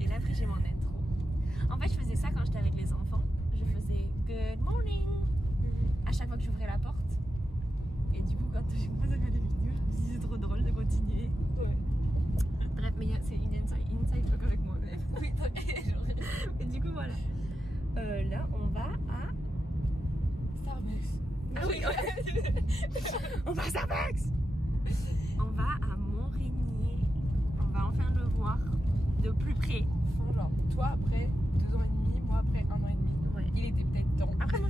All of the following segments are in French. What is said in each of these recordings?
Et là après j'ai mon intro. En fait je faisais ça quand j'étais avec les enfants. Je faisais good morning à chaque fois que j'ouvrais la porte. Et du coup quand j'ai commencé à faire des vidéos, je me suis dit c'est trop drôle de continuer. Ouais. Bref, mais c'est une inside joke avec moi-même. Oui, et du coup voilà. Là on va à Starbucks. Ah oui, on va à Starbucks. On va à Montrénier. On va enfin le voir de plus près. Enfin, genre, toi après 2 ans et demi, moi après 1 an et demi. Ouais. Il était peut-être temps. Après moi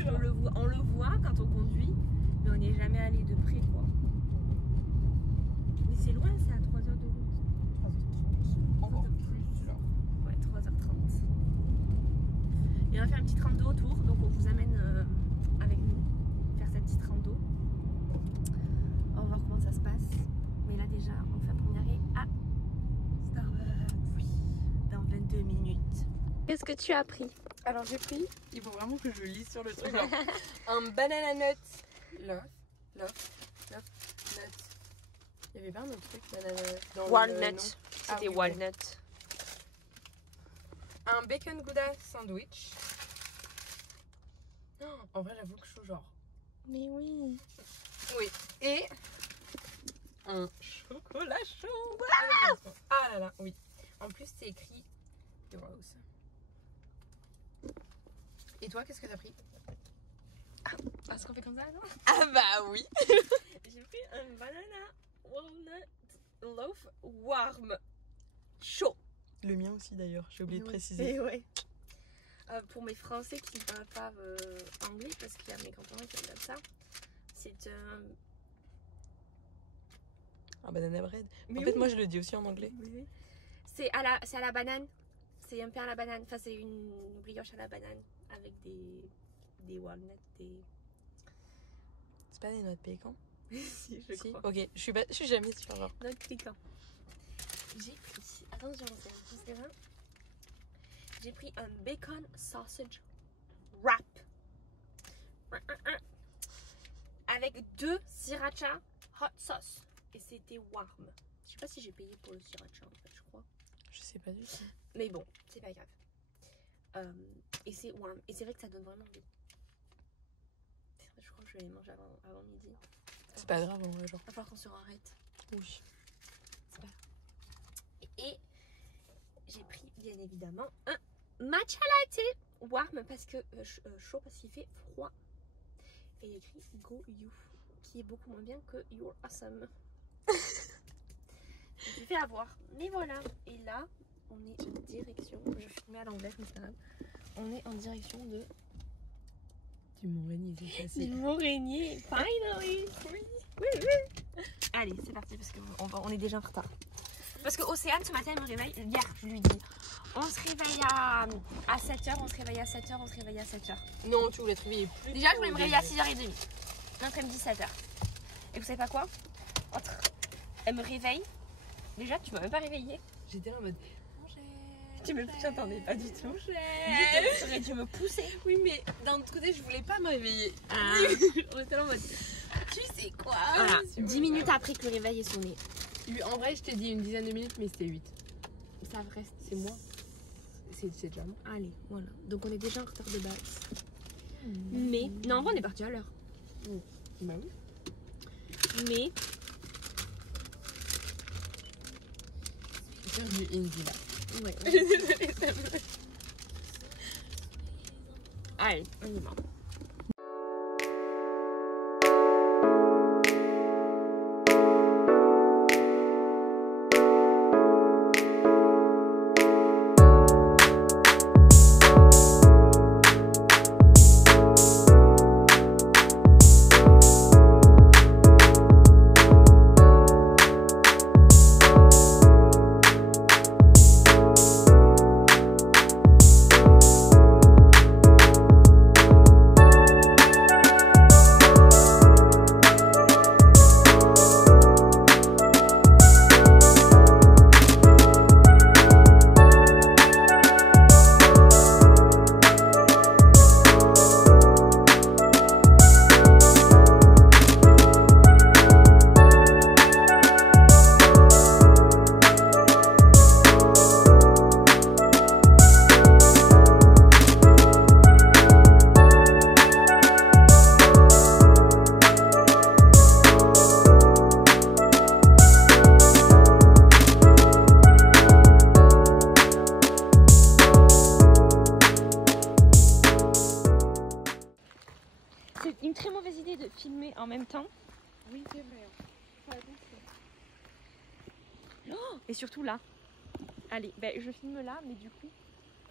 on le voit quand on conduit, mais on n'est jamais allé de près quoi. Mais c'est loin, c'est à 3 heures de route. 3h30. Encore plus, genre. Ouais, 3h30. Et on va faire une petite rando autour, donc on vous amène avec nous faire cette petite rando. On va voir comment ça se passe. Mais là déjà, on fait un premier arrêt à Starbucks. Oui. Dans 22 minutes. Qu'est-ce que tu as pris? Alors j'ai pris, il faut vraiment que je lise sur le truc, genre, un banana nut. Love, nut. Il y avait pas un autre truc, banana dans Walnut. le nom. C'était Ah oui, bon. walnut. Un bacon gouda sandwich. Oh, en vrai, j'avoue que je suis genre. Mais oui. Oui. Et un chocolat chaud. Ah là là, oui. En plus, c'est écrit Rose. Et toi, qu'est-ce que t'as pris? Ah, est-ce qu'on fait comme ça, non? Ah bah oui. J'ai pris un banana walnut loaf warm. Chaud. Le mien aussi d'ailleurs, j'ai oublié de préciser. Et ouais. Pour mes Français qui ne parlent pas anglais, parce qu'il y a mes grands-parents qui regardent ça, c'est Un banana bread. Mais En fait, oui. moi je le dis aussi en anglais. Oui. C'est à la banane. C'est un pain à la banane. Enfin, c'est une brioche à la banane avec des walnuts, C'est pas des noix de pécan? si, je Si. crois. Ok, je suis jamais sûre. Genre. Noix de pécan. J'ai pris. Attention, c'est vrai. J'ai pris un bacon sausage wrap. Avec 2 sriracha hot sauce. Et c'était warm. Je sais pas si j'ai payé pour le sriracha en fait, je crois. Je sais pas du tout. Mais bon, c'est pas grave. Et c'est warm. Et c'est vrai que ça donne vraiment envie. Je crois que je vais les manger avant midi. C'est pas grave en vrai, genre. Il va falloir qu'on se arrête. Oui. C'est pas grave. Et j'ai pris bien évidemment un matcha latte warm parce que chaud parce qu'il fait froid. Et il y a écrit Go You qui est beaucoup moins bien que You're Awesome. Je me fais avoir. Mais voilà. Et là, on est en direction. Je filmais à l'envers, mais c'est pas grave. On est en direction de Du Montrénier, c'est facile. du Montrénier. Finally. Oui. Allez, c'est parti parce qu'on est déjà en retard. Parce que Océane, ce matin, elle me réveille. Hier, je lui dis on se réveille à 7h, on se réveille à 7h, on se réveille à 7h. Non, tu voulais te réveiller plus. Déjà, je voulais me réveiller à 6h30. Notre elle me dit 7h. Et vous savez pas quoi? Elle me réveille. Déjà, tu m'as même pas réveillée. J'étais là en mode. J'entendais pas du tout. Tu aurais dû me pousser. Oui, mais d'un autre côté, je voulais pas me réveiller. On était là en mode. Tu sais quoi? Voilà, 10 minutes après que le réveil est sonné. En vrai, je t'ai dit une dizaine de minutes, mais c'était 8. Ça reste. C'est moi. C'est déjà moi. Allez, voilà. Donc on est déjà en retard de base. Mais. Non, en vrai, on est parti à l'heure. Bah oui. Mais. Faire du indie là. Ouais. Je suis désolée, ça me... Allez, on y va. une très mauvaise idée de filmer en même temps. Oui, c'est vrai. Faut attention. Oh, et surtout là. Allez, ben, je filme là, mais du coup,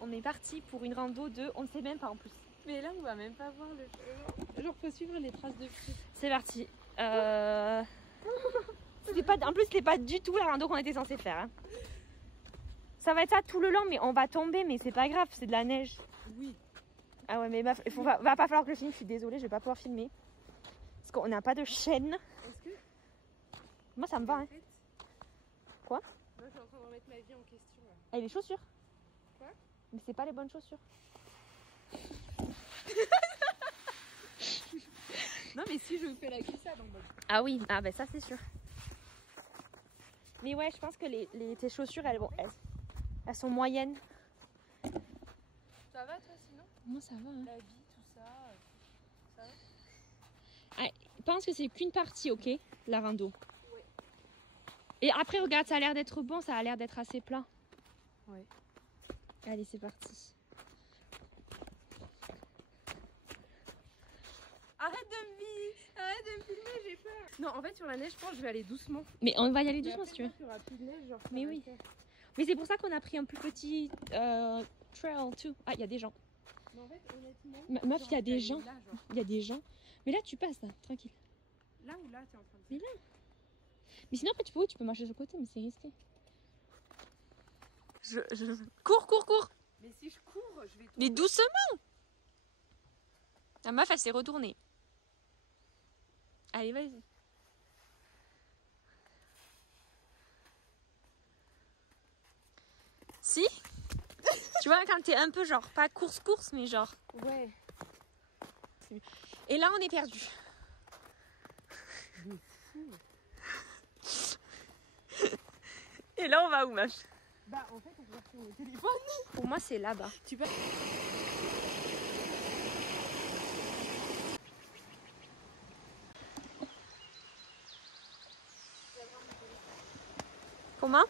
on est parti pour une rando de... On ne sait même pas en plus. Mais là, on va même pas voir le chemin. Genre, faut suivre les traces de pied. C'est parti. En plus, c'était pas du tout la rando qu'on était censé faire. Hein. Ça va être ça tout le long, mais on va tomber, mais c'est pas grave, c'est de la neige. Oui. Ah ouais, mais va pas falloir que je filme, je suis désolée, je vais pas pouvoir filmer. Parce qu'on n'a pas de chaîne. Est-ce que... Moi, ça me va. Hein. Quoi? Moi, je suis en train de remettre ma vie en question. Là. Ah, les chaussures. Quoi? Mais c'est pas les bonnes chaussures. Non, mais si je fais la glissade en mode. Ah oui, ah ben ça c'est sûr. Mais ouais, je pense que tes chaussures, elles sont moyennes. Ça va toi sinon? Moi ça va. Hein. La vie, tout ça. Ça va? Ah, je pense que c'est qu'une partie, ok, la rando. Ouais. Et après, regarde, ça a l'air d'être bon, ça a l'air d'être assez plat. Ouais. Allez, c'est parti. Arrête de me filmer, j'ai peur. Non, en fait, sur la neige, je pense que je vais aller doucement. Mais on va y aller Mais doucement après, si tu veux. quand il y aura plus de neige, genre, Mais oui. Mais c'est pour ça qu'on a pris un plus petit trail, too. Ah, il y a des gens. Mais en fait, honnêtement. Meuf, il y a des gens. Là, genre. Il y a des gens. Mais là, tu passes, là, tranquille. Là ou là, t'es en train de. Mais là. Mais sinon, après, tu peux marcher sur le côté, mais c'est risqué. Cours. Mais si je cours, je vais. Mais doucement. La meuf, elle s'est retournée. Allez, vas-y. Si. Tu vois, quand t'es un peu genre, pas course, mais genre. Ouais. Et là, on est perdu. Et là, on va où, meuf? Bah, en fait, on peut faire le téléphone. Pour moi, c'est là-bas. Tu peux. Comment?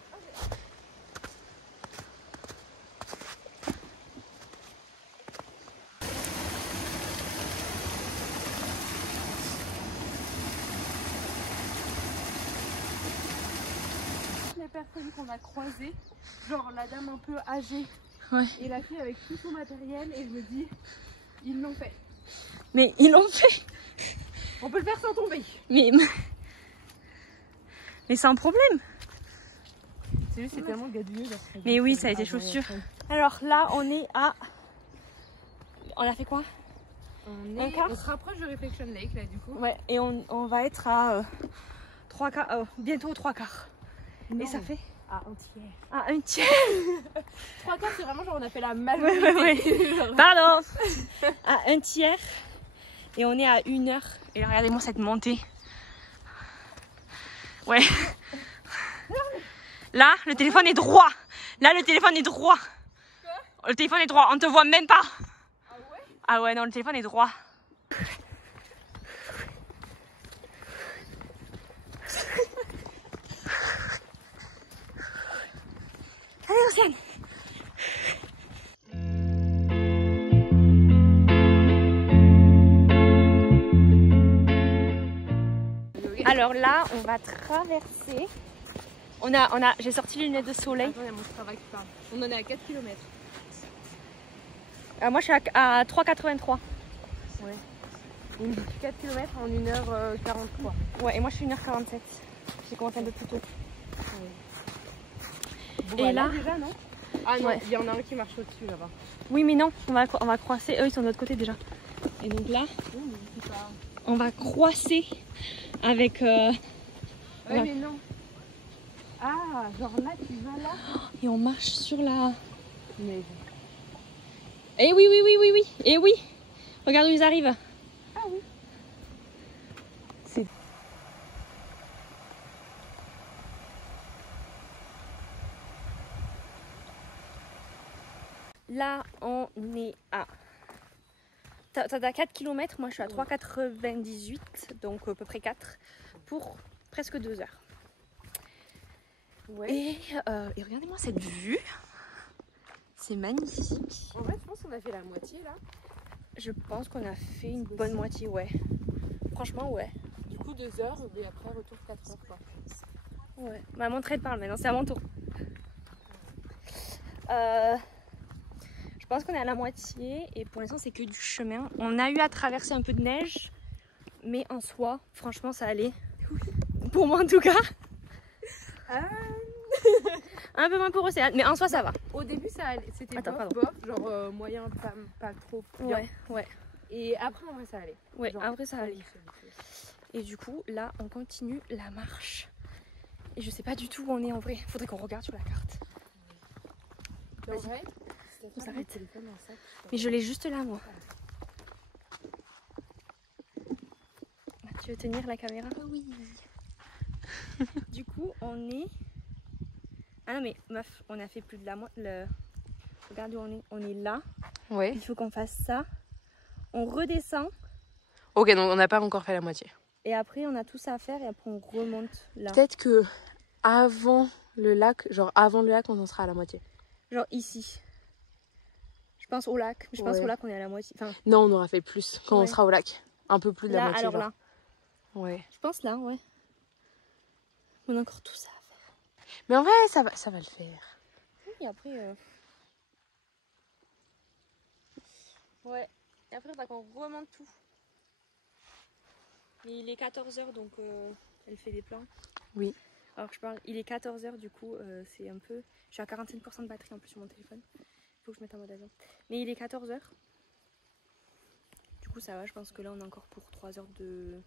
Les personnes qu'on a croisées, genre la dame un peu âgée Ouais. et la fille avec tout son matériel, et je me dis, ils l'ont fait. Mais ils l'ont fait. On peut le faire sans tomber. Mais sans problème. C'est juste, c'est tellement gadouilleux. Mais oui, ça a été chaussures. Alors là, on est à... On a fait quoi? Un quart. On se rapproche de Reflection Lake, là, du coup. Ouais, et on va être à 3 quarts, bientôt 3 quarts. Non. Et ça fait? À un tiers. Ah, un tiers. 3 quarts, c'est vraiment genre on a fait la majorité. Ouais. Pardon. À un tiers. Et on est à 1 heure. Et regardez-moi cette montée. Ouais. Là, le téléphone est droit. Là, le téléphone est droit. Quoi? Le téléphone est droit. On te voit même pas. Ah ouais? Ah ouais, non, le téléphone est droit. Allez, Océane. Alors là, on va traverser. J'ai sorti les lunettes de soleil. Attends, il y a mon travail qui parle. On en est à 4 km. Moi, je suis à 3,83. Ouais. On dit 4 km en 1h43. Ouais, et moi, je suis 1h47. J'ai commencé un peu plus tôt. Ouais. Bon, Et bah, là, déjà, non? Ah non, ouais. il y en a un qui marche au-dessus là-bas. Oui, mais non, on va croiser. Eux, ils sont de l'autre côté déjà. Et donc là, on va croiser avec... Ouais, mais non. Ah, genre là, tu vas là. Et on marche sur la... Mais... Eh oui. Eh oui. Regarde où ils arrivent. Ah oui. C'est... Là, on est à... T'as 4 km, moi je suis à 3,98, donc à peu près 4, pour presque 2 heures. Ouais. Et regardez-moi cette vue. C'est magnifique. En vrai, je pense qu'on a fait la moitié là. Je pense qu'on a fait une bonne moitié, ouais. Franchement, ouais. Du coup 2 heures et après retour 4 heures quoi. Ouais. Ma montre elle parle maintenant, c'est à mon tour. Je pense qu'on est à la moitié et pour l'instant c'est que du chemin. On a eu à traverser un peu de neige, mais en soi, franchement ça allait. Oui. Pour moi en tout cas. Un peu moins pour Océane, mais en soi ça va. Au début ça allait, c'était bof, genre moyen, pas trop bien. Ouais, ouais. Et après en vrai ça allait. Ouais, genre, après ça allait. Et du coup là on continue la marche. Et je sais pas du tout où on est en vrai. Faudrait qu'on regarde sur la carte. En vrai, on s'arrête. Mais je l'ai juste là moi. Tu veux tenir la caméra? Oui. Du coup on est... Ah non mais meuf, on a fait plus de la moitié. Regarde où on est. On est là. Ouais. Il faut qu'on fasse ça. On redescend. Ok, donc on n'a pas encore fait la moitié. Et après on a tout ça à faire et après on remonte là. Peut-être que avant le lac, on en sera à la moitié. Genre ici. Je pense au lac. Je pense au lac on est à la moitié. Enfin... Non, on aura fait plus quand on sera au lac. Un peu plus de la moitié. Alors genre. là. Ouais. Je pense là, ouais. On a encore tout ça à faire. Mais en vrai, ça va le faire. Oui, après... Ouais. Et après, il va qu'on remonte tout. Et il est 14h, donc elle fait des plans. Oui. Alors que je parle, il est 14h, du coup, c'est un peu... Je suis à 45% de batterie en plus sur mon téléphone. Il faut que je mette en mode avion. Mais il est 14h. Du coup, ça va, je pense que là, on est encore pour 3 heures de...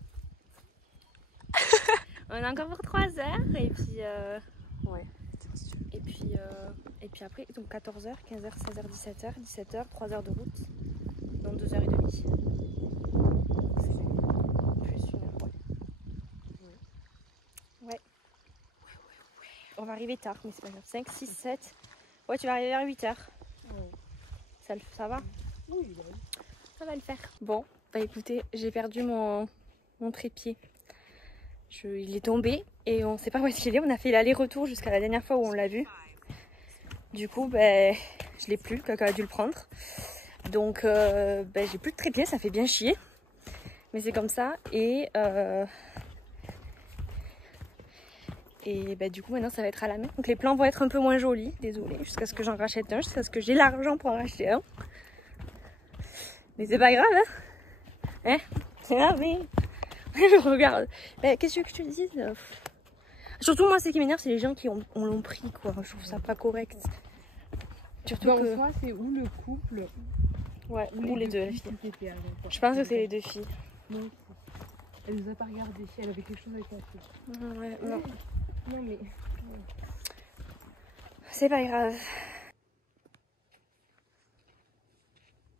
On est encore pour 3 heures, et puis... Ouais. Et puis après, donc 14h, 15h, 16h, 17h, 17h, 3 heures de route. Donc 2h30. C'est plus 1 heure. Ouais. On va arriver tard, mais c'est pas grave. 5, 6, 7. Ouais, tu vas arriver vers 8h. Ouais. Ça va? Oui, ça va le faire. Bon, bah écoutez, j'ai perdu mon trépied. Il est tombé et on sait pas où est-ce qu'il est. On a fait l'aller-retour jusqu'à la dernière fois où on l'a vu. Du coup, ben, je l'ai plus. Quelqu'un a dû le prendre. Donc, ben, j'ai plus de trépied. Ça fait bien chier. Mais c'est comme ça. Et ben, du coup, maintenant, ça va être à la main. Donc, les plans vont être un peu moins jolis. Désolée. Jusqu'à ce que j'en rachète un. Jusqu'à ce que j'ai l'argent pour en racheter un. Mais c'est pas grave, hein? C'est grave, mais... Je regarde. Qu'est-ce que je te dis? Surtout moi, ce qui m'énerve, c'est les gens qui l'ont pris, quoi. Je trouve ça pas correct. Surtout que... Soit c'est où le couple. Ouais, ou les deux filles. Je pense que c'est les deux filles. Non, elle nous a pas regardé. Elle avait quelque chose avec la fille. Ouais, non. Non mais... C'est pas grave.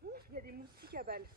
Il y a des moustiques à balles.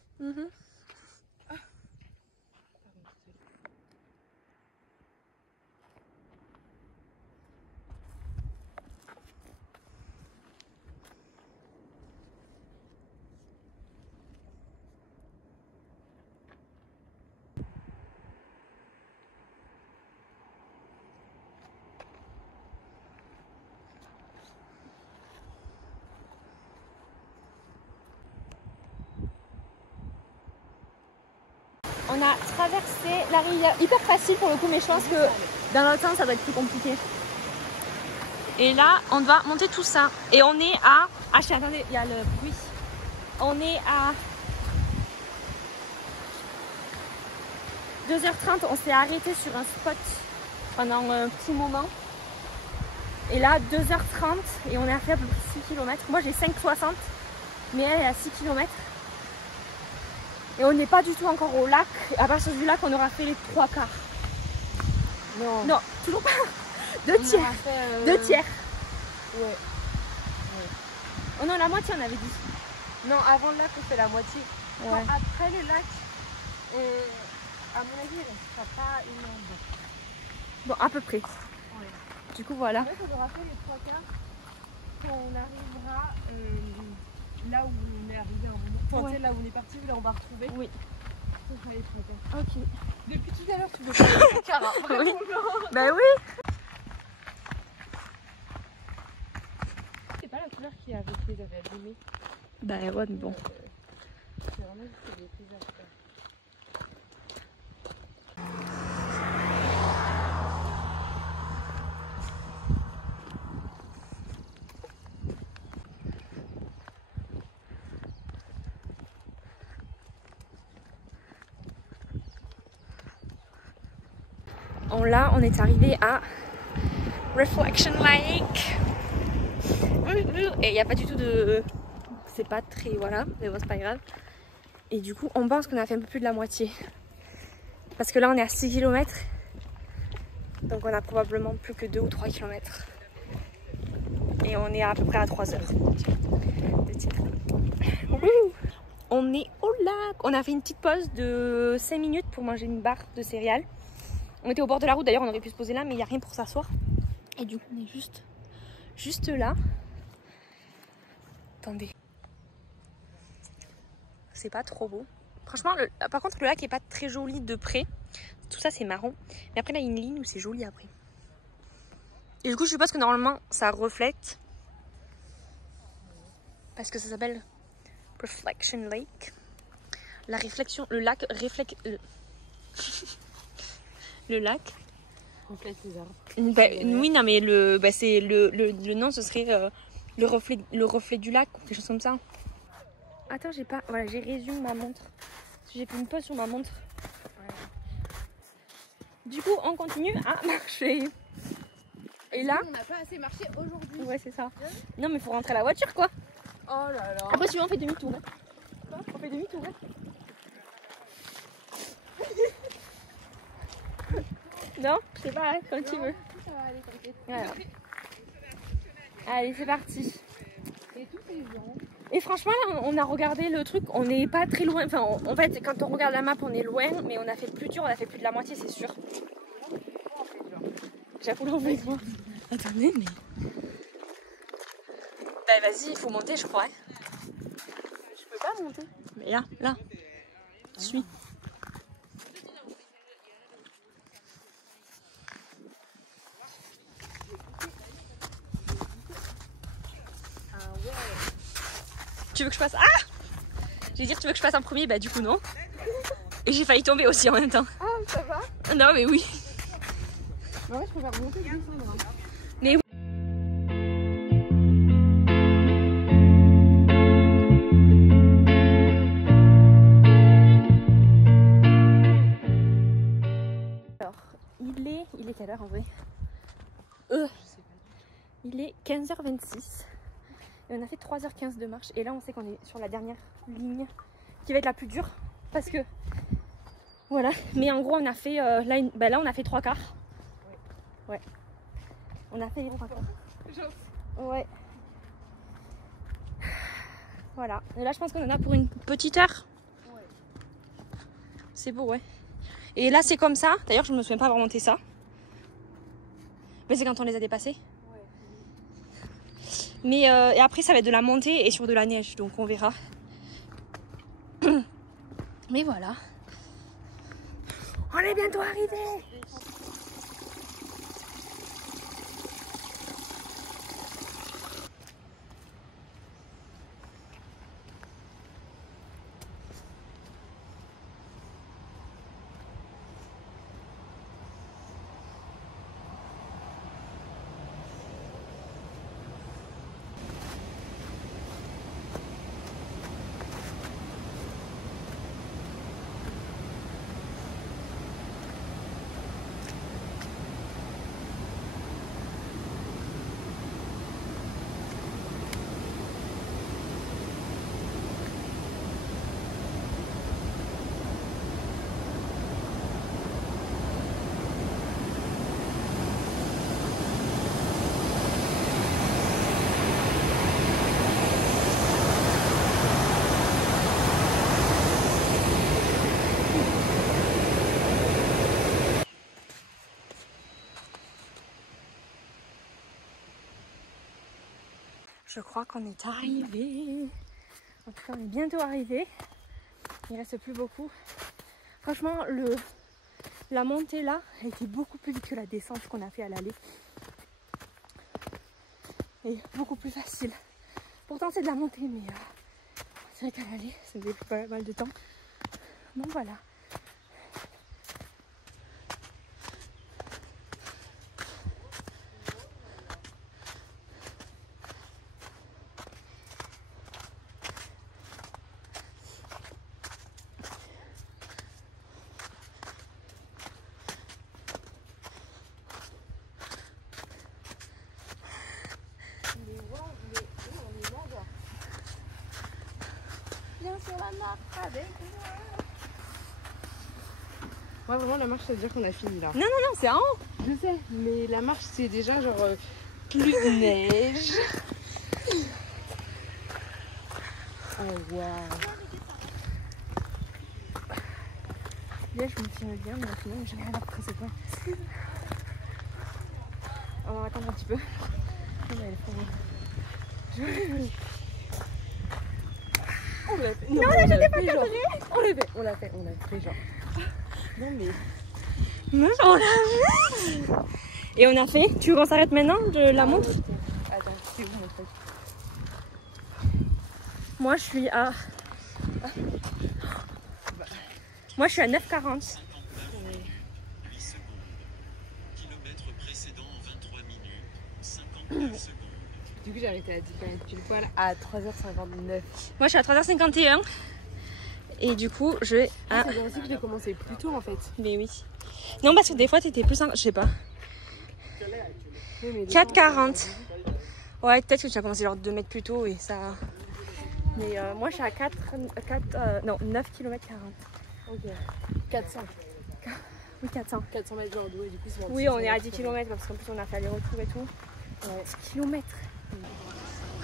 On a traversé la rivière hyper facile pour le coup, mais je pense que dans l'autre sens ça doit être plus compliqué. Et là on doit monter tout ça. Et on est à... Ah attendez, il y a le bruit. On est à 2h30, on s'est arrêté sur un spot pendant un petit moment. Et là 2h30 et on est à faire 6 km. Moi j'ai 5,60 mais elle est à 6 km. Et on n'est pas du tout encore au lac. À partir du lac, on aura fait les 3 quarts. Non. Non, toujours pas. 2 tiers. 2 tiers. Ouais. Oh non, la moitié, on avait dit. Non, avant le lac, on fait la moitié. Ouais. Après le lac, à mon avis, elle ne sera pas énorme. Bon, à peu près. Ouais. Du coup, voilà. En fait, on aura fait les 3 quarts quand on arrivera là où on est arrivé un moment. Enfin, là où on est parti, là on va retrouver. Oui. On fera les 3 quarts. Ok. Depuis tout à l'heure, tu veux faire les 3 quarts. Hein. Oui. Bah oui. C'est pas la couleur qui avait fait, j'avais allumé. Bah ouais, mais bon. C'est Là, on est arrivé à Reflection Lake. Et il n'y a pas du tout de... C'est pas très... Voilà, mais bon, c'est pas grave. Et du coup, on pense qu'on a fait un peu plus de la moitié. Parce que là, on est à 6 km. Donc on a probablement plus que 2 ou 3 km. Et on est à peu près à 3 heures de tir. On est au lac. On a fait une petite pause de 5 minutes pour manger une barre de céréales. On était au bord de la route, d'ailleurs on aurait pu se poser là, mais il n'y a rien pour s'asseoir. Et du coup on est juste là. Attendez. C'est pas trop beau. Franchement, par contre le lac est pas très joli de près. Tout ça c'est marron. Mais après là il y a une ligne où c'est joli après. Et du coup je suppose que normalement ça reflète. Parce que ça s'appelle Reflection Lake. La réflexion, le lac reflète... Le lac reflète les arbres. Oui, non, mais c'est le nom, ce serait le reflet du lac, quelque chose comme ça. Attends, j'ai pas. Voilà, j'ai résumé ma montre. J'ai fait une pause sur ma montre. Ouais. Du coup, on continue à marcher. Et là. On n'a pas assez marché aujourd'hui. Ouais, c'est ça. Non, mais faut rentrer à la voiture, quoi. Oh là là. Après, si on fait demi-tour. Hein. On fait demi-tour. Hein. Non, je sais pas, quand tu veux. Ça va aller, t'inquiète. Voilà. Allez, c'est parti. Et tout est blanc. Et franchement, là, on a regardé le truc, on n'est pas très loin. Enfin, en fait, quand on regarde la map, on est loin, mais on a fait plus dur, on a fait plus de la moitié, c'est sûr. J'avoue, là, on fait quoi? Attendez, mais. Bah, vas-y, il faut monter, je crois. Je peux pas monter. Mais là. Suis. Tu veux que je passe? Ah! Je vais dire, tu veux que je passe en premier? Bah, du coup, non. Et j'ai failli tomber aussi en même temps. Ah, ça va? Non, mais oui. Bah ouais, je préfère monter que descendre. Mais oui. Alors, il est quelle heure en vrai? Il est 15h26. Et on a fait 3h15 de marche. Et là, on sait qu'on est sur la dernière ligne qui va être la plus dure. Parce que... Voilà. Mais en gros, on a fait... là, on a fait 3 quarts. Ouais. On a fait 3 quarts. Ouais. Voilà. Et là, je pense qu'on en a pour une petite heure. Ouais. C'est beau, ouais. Et là, c'est comme ça. D'ailleurs, je me souviens pas avoir monté ça. Mais c'est quand on les a dépassés. Mais et après ça va être de la montée et sur de la neige, donc on verra. Mais voilà. On est bientôt arrivés. Je crois qu'on est arrivé. En tout cas, on est bientôt arrivé. Il reste plus beaucoup. Franchement, la montée là a été beaucoup plus vite que la descente qu'on a fait à l'aller. Et beaucoup plus facile. Pourtant, c'est de la montée, mais C'est vrai qu'à l'aller, ça me fait pas mal de temps. Donc voilà. Viens sur la marche avec moi. Ouais, vraiment, la marche, ça veut dire qu'on a fini là. Non, c'est en haut. Je sais, mais la marche, c'est déjà genre plus de neige. Oh waouh. Là, je me filme bien, mais au final, j'ai rien à après c'est quoi. On va attendre un petit peu. On l'a fait. Non, là, j'étais pas cadrée. On l'a fait, genre. Non mais. Non, on l'a fait. Et on a fait. Tu veux qu'on s'arrête maintenant de la montre? Attends, c'est où mon truc? Moi, je suis à. Moi, je suis à 9,40. Kilomètre précédent en 23 minutes, 59 secondes. Du coup, j'ai arrêté à 10 km pile poil à 3h59. Moi, je suis à 3h51. Et du coup, je vais à. C'est bien aussi que j'ai commencé plus tôt en fait. Mais oui. Non, parce que des fois, t'étais plus. Je sais pas. 4,40. Ouais, peut-être que tu as commencé genre 2 mètres plus tôt et ça. Mais moi, je suis à 9 km 40. Ok. 400. Oui, 400. 400 mètres genre d'eau et du coup, c'est Oui, on est à 10 km parce qu'en plus, on a fait aller-retour et tout. Ouais. 10 km.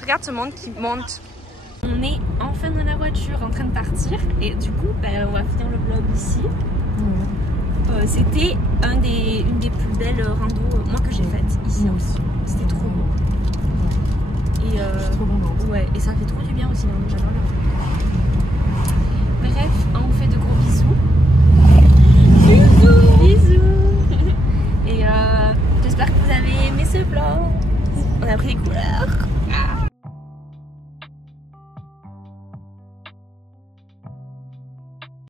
Regarde ce monde qui monte. On est enfin dans la voiture en train de partir et du coup, on va finir le vlog ici. C'était une des plus belles randos moi que j'ai faites ici aussi. C'était trop beau. Et je suis trop contente. Ouais, et ça fait trop du bien aussi. J'adore les randos. Bref, on fait de